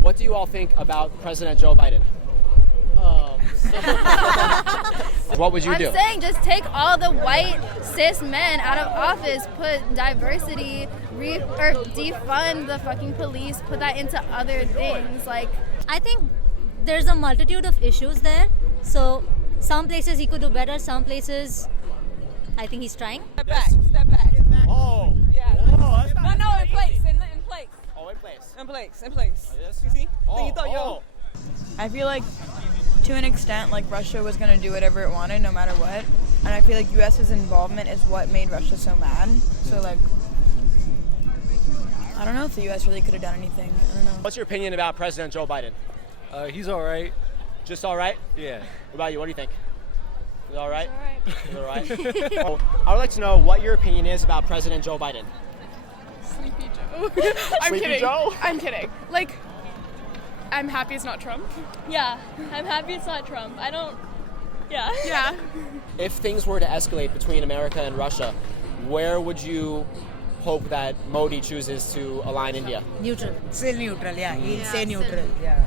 What do you all think about President Joe Biden? What would you do? I'm saying just take all the white cis men out of office, put diversity, or defund the fucking police, put that into other things. Like, I think there's a multitude of issues there. So some places he could do better, some places I think he's trying. Step back. Oh. Yeah. Oh, that's not No, in place. Oh, in place. In place. You see? I feel like, to an extent, like Russia was going to do whatever it wanted no matter what. And I feel like U.S.'s involvement is what made Russia so mad. So, like, I don't know if the U.S. really could have done anything. I don't know. What's your opinion about President Joe Biden? He's all right. Just all right? Yeah. What about you? What do you think? Is it all right? He's all right. Oh, I would like to know what your opinion is about President Joe Biden. Sleepy Joe. I'm Sleepy kidding. Joe? I'm kidding. Like, I'm happy it's not Trump. Yeah, I'm happy it's not Trump. Yeah. If things were to escalate between America and Russia, where would you hope that Modi chooses to align India? Neutral. Still neutral, yeah. He'll say neutral, yeah.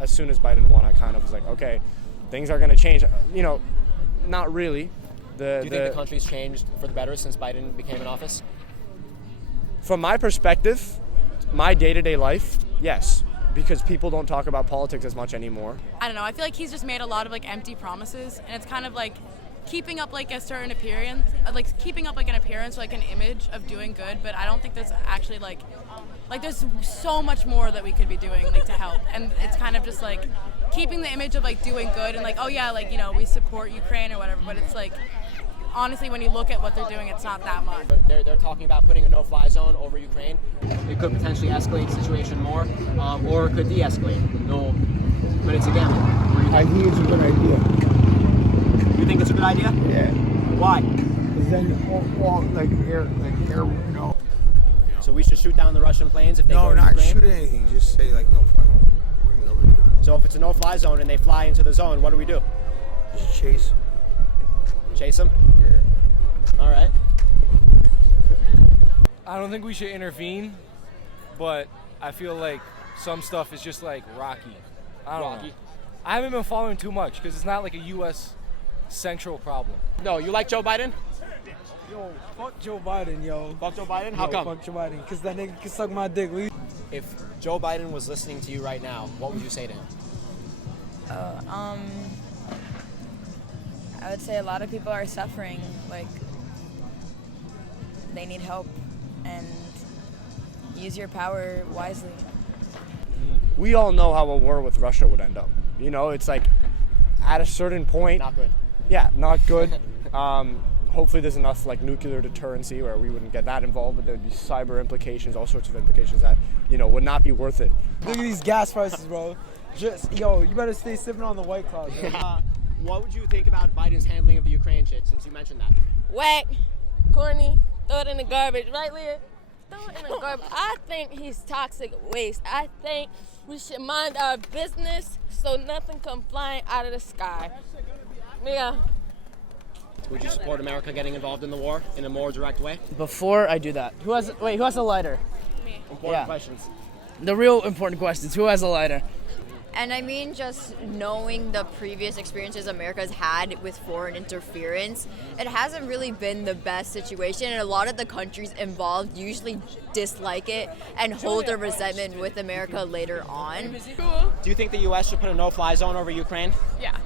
As soon as Biden won, I kind of was like, okay, things are going to change. You know, not really. Do you think the country's changed for the better since Biden became in office? From my perspective, my day-to-day life, yes, because people don't talk about politics as much anymore. I don't know. I feel like he's just made a lot of like empty promises, and it's kind of like keeping up like a certain appearance, keeping up like an appearance, like an image of doing good. But I don't think there's actually like there's so much more that we could be doing like to help, and it's kind of just like keeping the image of like doing good and like, oh yeah, like, you know, we support Ukraine or whatever. But it's like, honestly, when you look at what they're doing, it's not that much. They're talking about putting a no-fly zone over Ukraine. It could potentially escalate the situation more, or it could de-escalate. No, but it's a gamble. I think it's a good idea. You think it's a good idea? Yeah. Why? Because then all like air, no. So we should shoot down the Russian planes if they No, go to not Ukraine? shoot anything. Just say like no fly. Nobody. So if it's a no-fly zone and they fly into the zone, what do we do? Just chase them. Chase them? Yeah. All right. I don't think we should intervene, but I feel like some stuff is just like rocky. I don't know. I haven't been following too much because it's not like a U.S. central problem. No, you like Joe Biden? Yo, fuck Joe Biden, yo. Fuck Joe Biden? How come? Fuck Joe Biden, because that nigga can suck my dick. If Joe Biden was listening to you right now, what would you say to him? I would say a lot of people are suffering. Like, they need help, and use your power wisely. We all know how a war with Russia would end up. You know, it's like at a certain point. Not good. Yeah, not good. Hopefully there's enough like nuclear deterrency where we wouldn't get that involved, but there'd be cyber implications, all sorts of implications that, you know, would not be worth it. Look at these gas prices, bro. Just, yo, you better stay sipping on the White Claw, bro. What would you think about Biden's handling of the Ukraine shit, since you mentioned that? Whack, corny, throw it in the garbage, right, Leah? Throw it in the garbage. I think he's toxic waste. I think we should mind our business so nothing come flying out of the sky. Yeah. Would you support America getting involved in the war in a more direct way? Before I do that, who has a lighter? Me. Important questions. The real important questions. Who has a lighter? And I mean, just knowing the previous experiences America's had with foreign interference, it hasn't really been the best situation, and a lot of the countries involved usually dislike it and hold a resentment with America later on. Cool. Do you think the U.S. should put a no-fly zone over Ukraine? Yeah.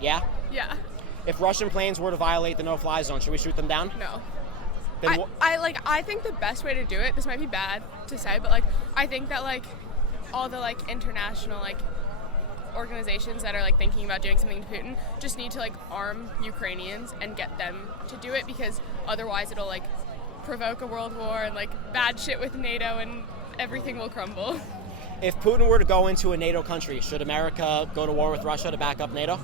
Yeah? Yeah. If Russian planes were to violate the no-fly zone, should we shoot them down? No. Then I think the best way to do it, this might be bad to say, but like I think that like all the like international like organizations that are like thinking about doing something to Putin just need to like arm Ukrainians and get them to do it, because otherwise it'll like provoke a world war and like bad shit with NATO and everything will crumble. If Putin were to go into a NATO country, should America go to war with Russia to back up NATO?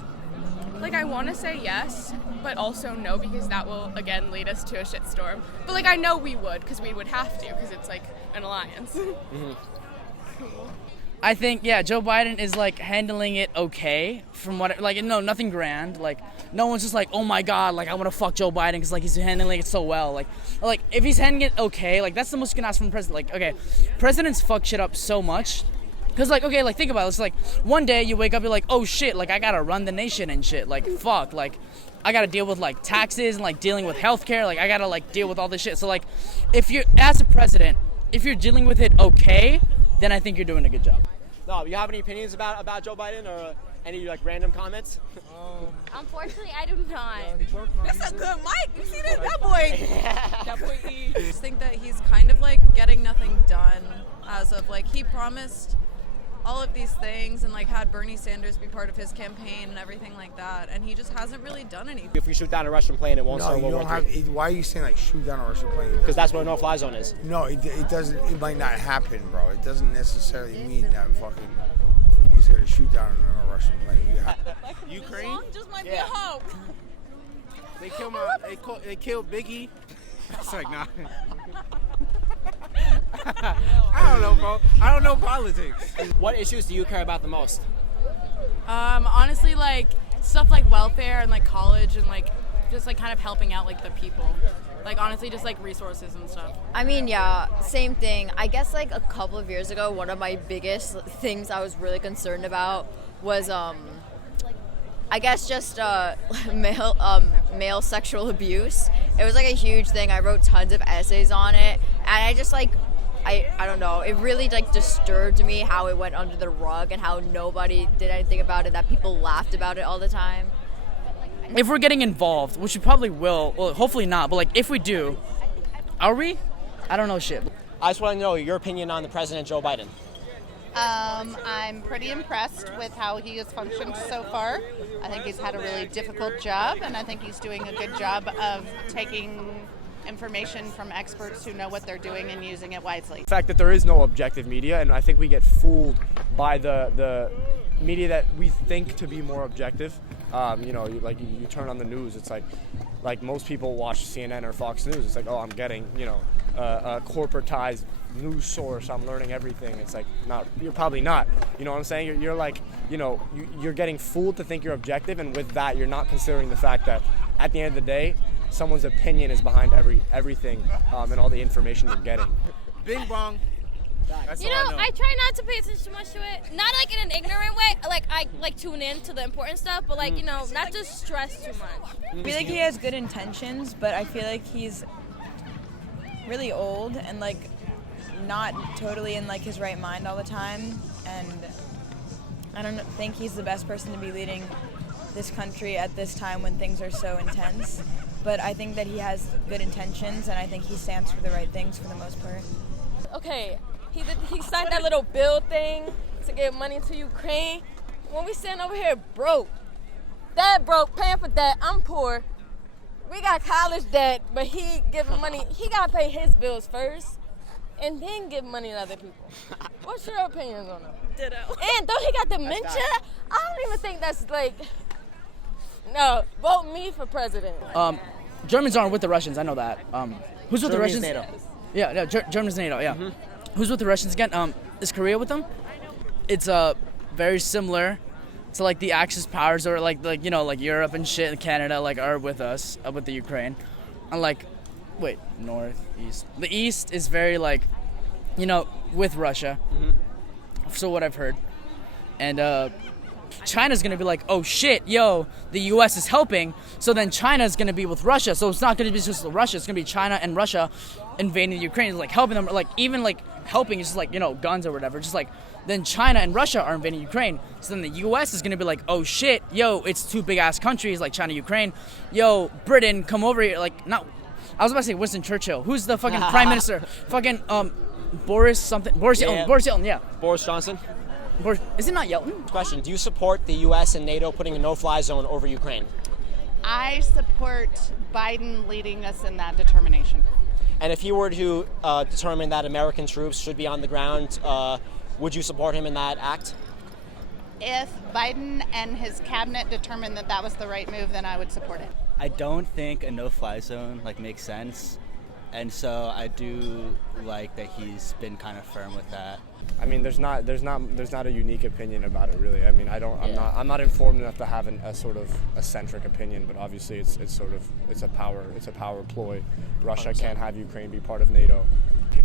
Like, I want to say yes, but also no, because that will, again, lead us to a shitstorm. But, like, I know we would, because we would have to, because it's, like, an alliance. I I think, yeah, Joe Biden is like handling it okay from what, like, no, nothing grand. Like, no one's just like, oh my God, like, I want to fuck Joe Biden because, like, he's handling it so well. Like, if he's handling it okay, like, that's the most you can ask from the president. Like, okay, presidents fuck shit up so much. Because, like, okay, like, think about it. It's like, one day you wake up, you're like, oh shit, like, I gotta run the nation and shit. Like, fuck, like, I gotta deal with, like, taxes and, like, dealing with healthcare. Like, I gotta, like, deal with all this shit. So, like, if you're, as a president, if you're dealing with it okay, then I think you're doing a good job. No, you have any opinions about Joe Biden or any like random comments? Unfortunately, I do not. That's a good mic. You see that? That boy. That boy E. I just think that he's kind of like getting nothing done as of like he promised all of these things and like had Bernie Sanders be part of his campaign and everything like that, and he just hasn't really done anything. If we shoot down a Russian plane, it won't start World War III. Why are you saying like shoot down a Russian plane? Because that's what a no-fly zone is. No, it doesn't. It might not happen, bro. It doesn't necessarily mean that fucking he's gonna shoot down a Russian plane. Ukraine? Just might be a hope. They killed Biggie. It's like, nah. I don't know, bro. I don't know politics. What issues do you care about the most? Honestly, like stuff like welfare and like college and like just like kind of helping out like the people. Like honestly, just like resources and stuff. I mean, yeah, same thing. I guess like a couple of years ago, one of my biggest things I was really concerned about was I guess just male sexual abuse. It was like a huge thing. I wrote tons of essays on it, and I just like I don't know. It really like disturbed me how it went under the rug and how nobody did anything about it. That people laughed about it all the time. If we're getting involved, which we probably will, well, hopefully not, but like if we do, are we? I don't know shit. I just want to know your opinion on the president, Joe Biden. I'm pretty impressed with how he has functioned so far. I think he's had a really difficult job, and I think he's doing a good job of taking information from experts who know what they're doing and using it wisely. The fact that there is no objective media, and I think we get fooled by the media that we think to be more objective. You turn on the news, it's like most people watch CNN or Fox News. It's like, oh, I'm getting, a corporatized news source. I'm learning everything. It's like, not. You're probably not. You know what I'm saying? You're like, you're getting fooled to think you're objective, and with that, you're not considering the fact that at the end of the day, someone's opinion is behind everything and all the information you're getting. Bing bong. That's You know, I try not to pay attention too much to it. Not like in an ignorant way. Like I like tune in to the important stuff, but like not just stress too much. I feel like he has good intentions, but I feel like he's really old and like not totally in like his right mind all the time, and I don't think he's the best person to be leading this country at this time when things are so intense. But I think that he has good intentions, and I think he stands for the right things for the most part. Okay, he signed that little bill thing to give money to Ukraine. When we stand over here broke, dad broke, paying for debt, I'm poor. We got college debt, but he giving money. He gotta pay his bills first, and then give money to other people. What's your opinions on that? Ditto. And though he got dementia, I don't even think that's like. No, vote me for president. Germans aren't with the Russians. I know that. Who's with Germany's the Russians? NATO. Yeah, Germany's NATO. Yeah. Mm-hmm. Who's with the Russians again? Is Korea with them? It's very similar to like the Axis powers, or like Europe and shit, and Canada like are with us, with the Ukraine, and like, wait, north, east. The east is very like, with Russia. Mm-hmm. So what I've heard, and China's gonna be like, oh shit, yo, the U.S. is helping, so then China's gonna be with Russia. So it's not gonna be just Russia; it's gonna be China and Russia invading the Ukraine, like helping them, like even like helping, just like guns or whatever. Just like then China and Russia are invading Ukraine, so then the U.S. is gonna be like, oh shit, yo, it's two big ass countries like China, Ukraine, yo, Britain, come over here. Like not, I was about to say Winston Churchill. Who's the fucking prime minister? Fucking Boris something. Boris Yeltsin. Yeah. Boris Johnson. Is it not Yeltsin? Question: do you support the U.S. and NATO putting a no-fly zone over Ukraine? I support Biden leading us in that determination. And if he were to determine that American troops should be on the ground, would you support him in that act? If Biden and his cabinet determined that that was the right move, then I would support it. I don't think a no-fly zone makes sense. and so I do like that he's been kind of firm with that. I mean, there's not a unique opinion about it, really. I mean, I'm not informed enough to have a sort of eccentric opinion, but obviously it's a power ploy. Russia 100%. Can't have Ukraine be part of NATO.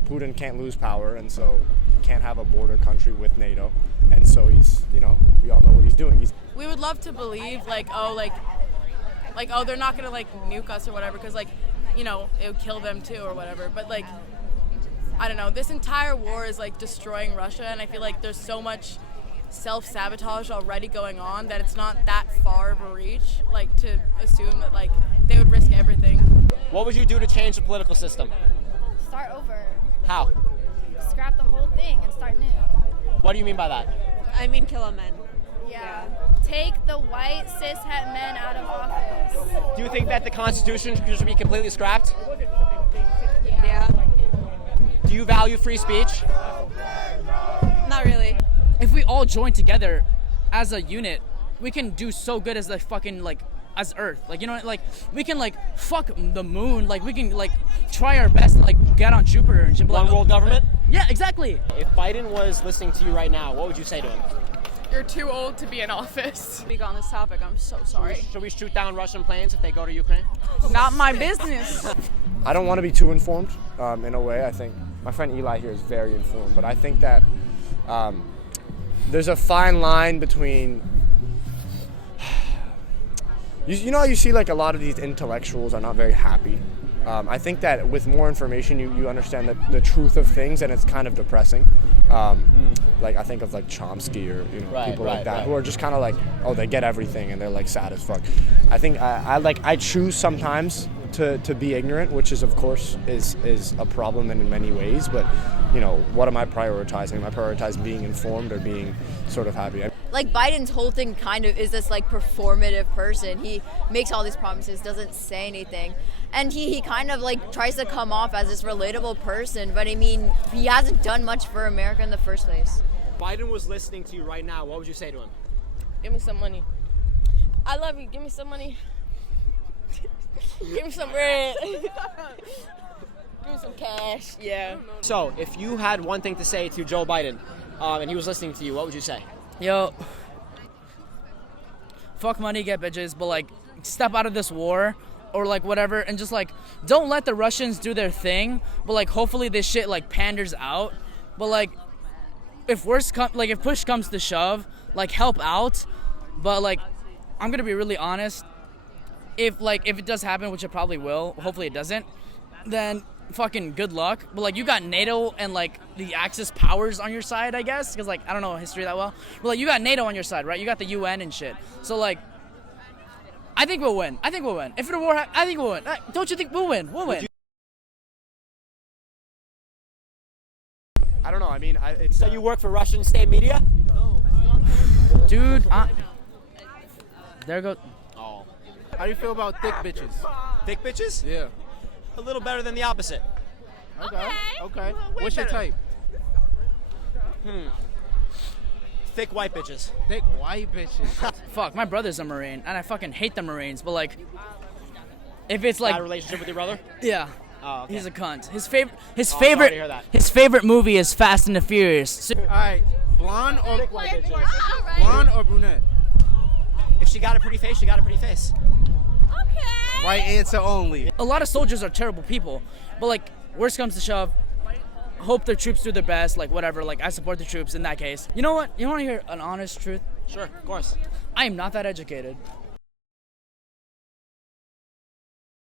Putin can't lose power, and so can't have a border country with NATO, and so he's, we all know what he's doing. We would love to believe they're not gonna nuke us or whatever, because it would kill them too or whatever. But I don't know. This entire war is destroying Russia, and I feel like there's so much self-sabotage already going on that it's not that far of a reach to assume that they would risk everything. What would you do to change the political system? Start over. How? Scrap the whole thing and start new. What do you mean by that? I mean kill men. Yeah. Take the white cishet men out of office. Do you think that the Constitution should be completely scrapped? Yeah. Do you value free speech? Not really. If we all join together as a unit, we can do so good as as Earth. We can fuck the moon. We can try our best to get on Jupiter and shit. One world government? Yeah, exactly. If Biden was listening to you right now, what would you say to him? You're too old to be in office. Speak on this topic. I'm so sorry. Should we shoot down Russian planes if they go to Ukraine? Not my business. I don't want to be too informed. In a way, I think my friend Eli here is very informed, but I think that there's a fine line between. You see a lot of these intellectuals are not very happy. I think that with more information, you understand the truth of things, and it's kind of depressing. I think of Chomsky or people like that who are just kind of they get everything and they're sad as fuck. I think I choose sometimes to be ignorant, which is of course is a problem in many ways. But what am I prioritizing? Am I prioritizing being informed or being sort of happy? Biden's whole thing kind of is this performative person. He makes all these promises, doesn't say anything. And he kind of tries to come off as this relatable person, but I mean, he hasn't done much for America in the first place. Biden was listening to you right now. What would you say to him? Give me some money. I love you. Give me some money. Give me some bread. Give me some cash. Yeah. So, if you had one thing to say to Joe Biden, and he was listening to you, what would you say? Yo, fuck money, get bitches, but step out of this war or whatever, and just don't let the Russians do their thing, but hopefully this shit panders out. But if if push comes to shove, help out. But I'm gonna be really honest. If it does happen, which it probably will, hopefully it doesn't, then fucking good luck. But you got NATO and the Axis powers on your side, I guess, because I don't know history that well. But you got NATO on your side, right? You got the UN and shit. So I think we'll win. If the war, I think we'll win. Don't you think we'll win? We'll win. I don't know. I mean, So you work for Russian state media? Dude, there goes. Oh. How do you feel about thick bitches? Thick bitches? Yeah. A little better than the opposite. Okay. What's your type? Thick white bitches. Thick white bitches. Fuck, my brother's a Marine, and I fucking hate the Marines. But if it's Bad relationship with your brother? Yeah. Oh, okay. He's a cunt. His sorry to hear that. His favorite movie is Fast and the Furious. All right, blonde or Thick white bitches. blonde or brunette? If she got a pretty face, she got a pretty face. Right answer only. A lot of soldiers are terrible people, but worst comes to shove, hope their troops do their best. Whatever. I support the troops in that case. You know what? You want to hear an honest truth? Sure, of course. I am not that educated.